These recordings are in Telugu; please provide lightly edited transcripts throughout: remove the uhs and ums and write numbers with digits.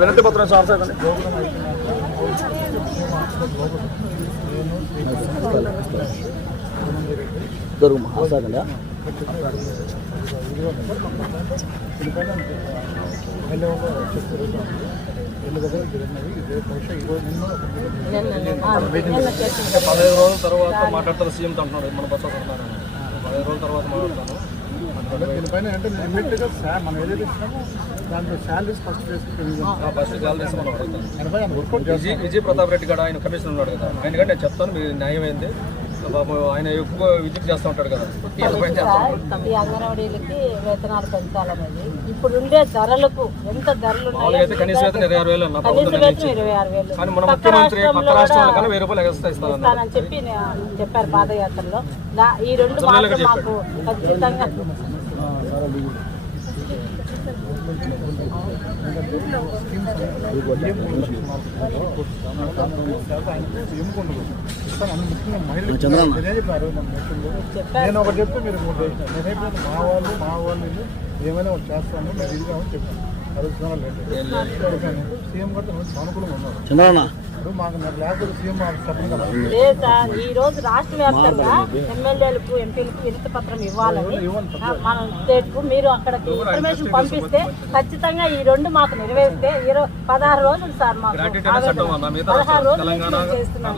వినతి పత్రం సార్ దొరుకు ఆసాగండి పదహైదు రోజుల తర్వాత మాట్లాడతారు సీఎం అంటున్నారు మన బస్ 15 రోజుల తర్వాత మాట్లాడతాను దీనిపైన అంటే ఇమ్మీడియట్గా మనం ఏదైతే ఇస్తామో దాంట్లో శాలరీస్ ఫస్ట్ ఫస్ట్ శాలరీస్ మనం అడుగుతాం. విజయ్ ప్రతాప్ రెడ్డి గారు ఆయన కమిషనర్ ఉన్నాడు కదా, ఆయనకంటే నేను చెప్తాను మీరు న్యాయం ఏంది. బాబు ఆయన ఎక్కువ విజిట్ చేస్తూ ఉంటాడు కదా. ఈ అంగన్వాడీలకి వేతనాలు పెంచాలనేది ఇప్పుడు ఉండే ధరలకు ఎంత ధరలు అయితే కనీస వేతనం 26,000 కానీ మన ముఖ్యమంత్రి పక్క రాష్ట్రాల కన్నా 1000 రూపాయలు ఎక్స్ట్రా ఇస్తానని చెప్పి చెప్పారు పాదయాత్రలో. ఈ రెండు మాకు ఖచ్చితంగా నేను ఒకటి చెప్తే మీరు నేనైతే మా వాళ్ళు ఏమైనా ఒకటి చేస్తాను మీరు ఇది కావాలని చెప్పాను. 60 లేదు సీఎం గారు సానుకూలంగా ఉన్నారు. మాకు లేకపోతే సీఎం లేదు సార్, ఈ రోజు రాష్ట్ర వ్యాప్తంగా ఎమ్మెల్యేలకు ఎంపీలకు వినతి పత్రం ఇవ్వాలని మన స్టేట్ కు మీరు అక్కడికి ఇన్ఫర్మేషన్ పంపిస్తే ఖచ్చితంగా ఈ రెండు మాకు నెరవేరిస్తే 16 రోజులు సార్ మాకు 16 రోజులు చేస్తున్నాం.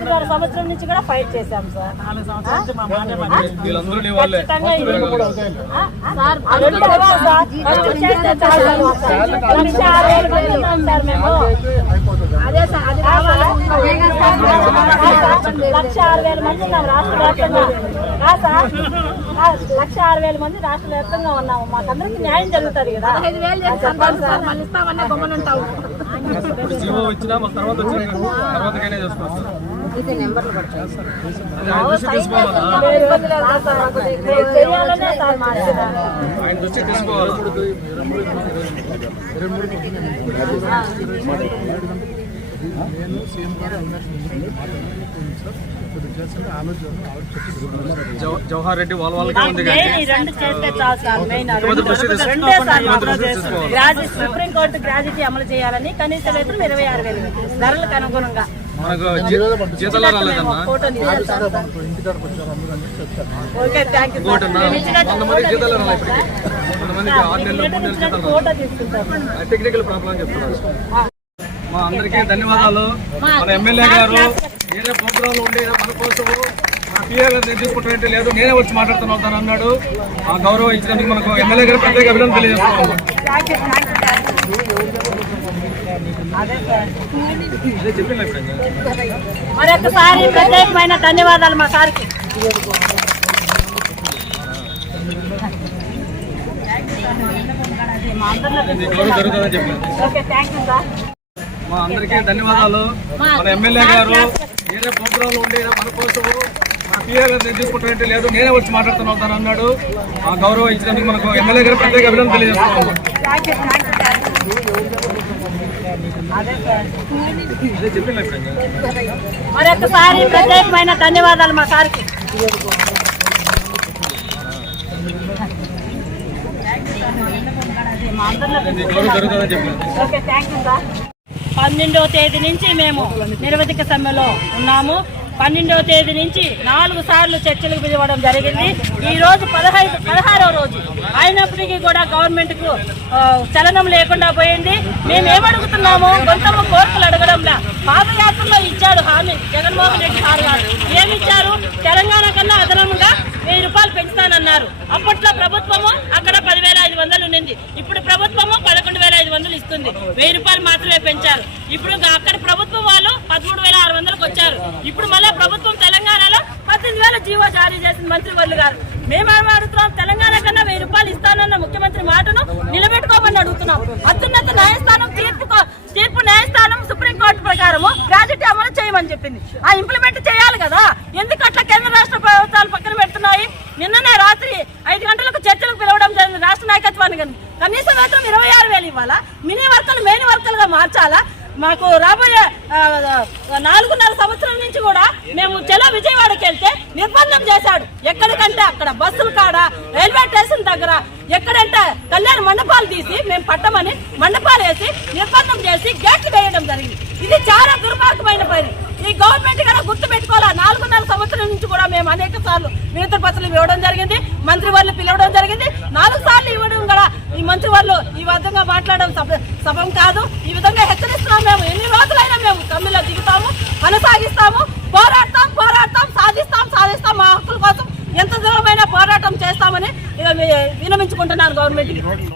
4 సంవత్సరం నుంచి కూడా ఫైట్ చేశాం సార్. అదే సార్, 1,06,000 మంది ఉన్నాం రాష్ట్ర వ్యాప్తంగా. 1,06,000 మంది రాష్ట్ర వ్యాప్తంగా ఉన్నాము. మాకందరికి న్యాయం జరుగుతుంది కదా. 15,000 చెప్పాలి సార్, మళ్ళీ ఇస్తామన్నా గమనంటావు. ఇది నెంబర్లు చేయాలనే సార్ మా నేను సీఎం గారు జవహర్ రెడ్డి సుప్రీంకోర్టు గ్రాడ్యుటీ అమలు చేయాలని కనీస వేతనం 26,000 ధరలకు అనుగుణంగా టెక్నికల్ ప్రాబ్లం చెప్తున్నారు. మా అందరికీ ధన్యవాదాలు. మన ఎమ్మెల్యే గారు వేరే ప్రోగ్రాంలు ఉండి మన కోసం మా పిఏ గారు తీసుకుంటారంటే లేదు నేనే వచ్చి మాట్లాడుతున్నాను అన్నాడు. ఆ గౌరవం ఇచ్చినందుకు మనకు ఎమ్మెల్యే గారు ప్రత్యేక అభినందనలు తెలియజేస్తున్నాము. మరొకసారి ప్రత్యేకమైన ధన్యవాదాలు మా సార్కి. మా అందరికీ ధన్యవాదాలు. మన ఎమ్మెల్యే గారు వేరే ప్రోగ్రాంలు ఉండి మన కోసం మా పిఏ గారు తీసుకుంటారంటే లేదు నేనే వచ్చి మాట్లాడుతున్నాను అన్నాడు. ఆ గౌరవం ఇచ్చినందుకు మనకు ఎమ్మెల్యే గారు ప్రత్యేక అభినందనలు తెలియజేస్తున్నాము. మరొకసారి ప్రత్యేకమైన ధన్యవాదాలు మా సార్కి. Okay, thank you sir. 12వ తేదీ నుంచి మేము నిరవధిక సమ్మెలో ఉన్నాము. 12వ తేదీ నుంచి 4 సార్లు చర్చలకు పిలవడం జరిగింది. ఈ రోజు 16వ రోజు అయినప్పటికీ కూడా గవర్నమెంట్ కు చలనం లేకుండా పోయింది. మేమేమడుగుతున్నాము, కొంతమ కోర్టులు అడగడంలా పాదయాత్రలో ఇచ్చాడు హామీ జగన్మోహన్ రెడ్డి సార్ గారు. ఏమిచ్చారు? తెలంగాణ కన్నా అదనంగా 1000 రూపాయలు పెంచుతానన్నారు. అప్పట్లో ప్రభుత్వము అక్కడ 10,500 ఉన్నింది. ఇప్పుడు ప్రభుత్వము 11,500 ఇస్తుంది. 1000 రూపాయలు మాత్రమే పెంచారు. ఇప్పుడు అక్కడ ప్రభుత్వం వాళ్ళు 13,600కు వచ్చారు. ఇప్పుడు మళ్ళీ ప్రభుత్వం తెలంగాణలో 18,000 జీవో జారీ చేసింది మంత్రివర్యులు గారు. మేమేమి అడుగుతున్నాం? తెలంగాణ కన్నా 1000 రూపాయలు ఇస్తానన్న ముఖ్యమంత్రి మాటను నిలబెట్టుకోమని అడుగుతున్నాం. అత్యున్నత న్యాయస్థానం తీర్పు న్యాయస్థానం సుప్రీంకోర్టు ప్రకారము గ్రాడ్యుటీ అమలు చేయమని చెప్పింది. ఆ ఇంప్లిమెంట్ చేయాలి కదా. ఎందుకు అట్లా కేంద్ర రాష్ట్ర ప్రభుత్వాలు పక్కన పెడుతున్నాయి? నిన్ననే రాత్రి 5 గంటలకు చర్చలకు పిలవడం జరిగింది రాష్ట్ర నాయకత్వాన్ని. కనీస వేతనం 26,000 ఇవ్వాలా? మినీ వర్కర్లు మెయిన్ వర్కర్లుగా మార్చాలా? మాకు రాబోయే 4.5 సంవత్సరం నుంచి కూడా మేము చలో విజయవాడకి వెళ్తే నిర్బంధం చేశాడు. ఎక్కడికంటే అక్కడ బస్సుల కాడ, రైల్వే స్టేషన్ దగ్గర, ఎక్కడంటే కళ్యాణ మండపాలు తీసి మేము పట్టమని మండపాలు వేసి నిర్బంధం చేసి గేట్లు వేయడం జరిగింది. ఇది చాలా దుర్మార్గమైన పని. ఈ గవర్నమెంట్ కూడా గుర్తు పెట్టుకోవాలా. 4.5 సంవత్సరం నుంచి కూడా మేము అనేక సార్లు వినతి పత్రాలు ఇవ్వడం జరిగింది, మంత్రి వాళ్ళు పిలవడం జరిగింది. 4 సార్లు ఇవ్వడం కూడా ఈ మంత్రి వాళ్ళు ఈ విధంగా మాట్లాడడం సభం కాదు. ఈ విధంగా హెచ్చరిస్తున్నాం. మేము ఎన్ని రోజులైనా మేము సమ్మెలో దిగుతాము, కొనసాగిస్తాము, పోరాడతాం, సాధిస్తాం. మా హక్కుల కోసం ఎంత దూరమైన పోరాటం చేస్తామని వినమించుకుంటున్నాను గవర్నమెంట్కి.